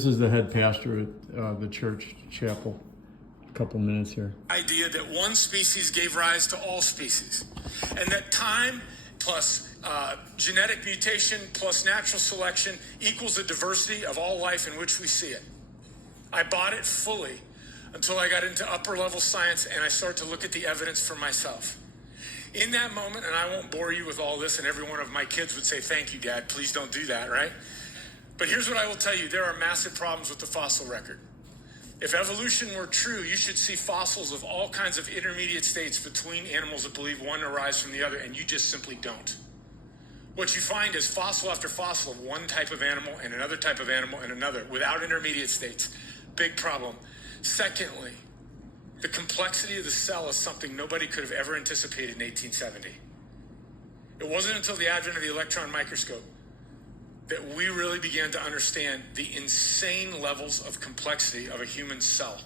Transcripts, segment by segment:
This is the head pastor at the church chapel. A couple minutes here. Idea that one species gave rise to all species, and that time plus genetic mutation plus natural selection equals the diversity of all life in which we see it. I bought it fully until I got into upper level science and I started to look at the evidence for myself. In that moment, and I won't bore you with all this, and every one of my kids would say, "Thank you, Dad, please don't do that," right? But here's what I will tell you. There are massive problems with the fossil record. If evolution were true, you should see fossils of all kinds of intermediate states between animals that believe one arise from the other, and you just simply don't. What you find is fossil after fossil of one type of animal and another type of animal and another without intermediate states. Big problem. Secondly, the complexity of the cell is something nobody could have ever anticipated in 1870. It wasn't until the advent of the electron microscope that we really began to understand the insane levels of complexity of a human cell.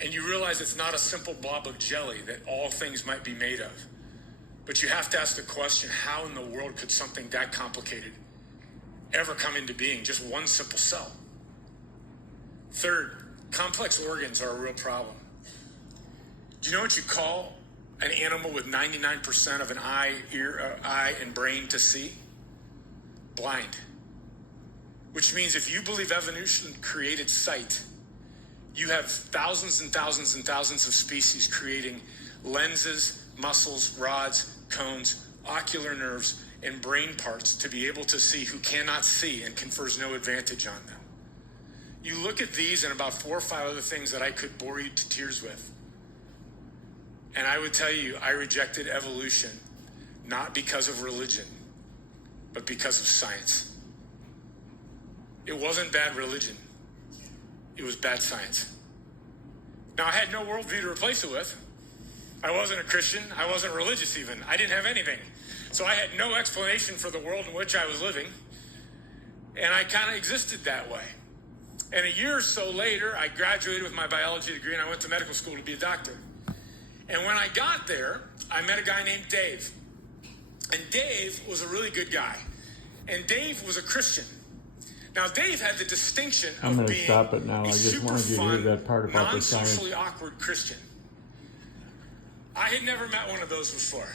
And you realize it's not a simple blob of jelly that all things might be made of. But you have to ask the question, how in the world could something that complicated ever come into being? Just one simple cell. Third, complex organs are a real problem. Do you know what you call an animal with 99% of an eye, ear, eye, and brain to see? Blind. Which means if you believe evolution created sight, you have thousands and thousands and thousands of species creating lenses, muscles, rods, cones, ocular nerves, and brain parts to be able to see who cannot see and confers no advantage on them. You look at these and about 4 or 5 other things that I could bore you to tears with. And I would tell you, I rejected evolution, not because of religion, but because of science. It wasn't bad religion. It was bad science. Now, I had no worldview to replace it with. I wasn't a Christian. I wasn't religious even. I didn't have anything. So I had no explanation for the world in which I was living. And I kind of existed that way. And a year or so later, I graduated with my biology degree and I went to medical school to be a doctor. And when I got there, I met a guy named Dave. And Dave was a really good guy. And Dave was a Christian. Now, Dave had the distinction I'm of going to being stop it now. I a just super wanted you to hear fun, that part about the science. non-socially awkward Christian. I had never met one of those before.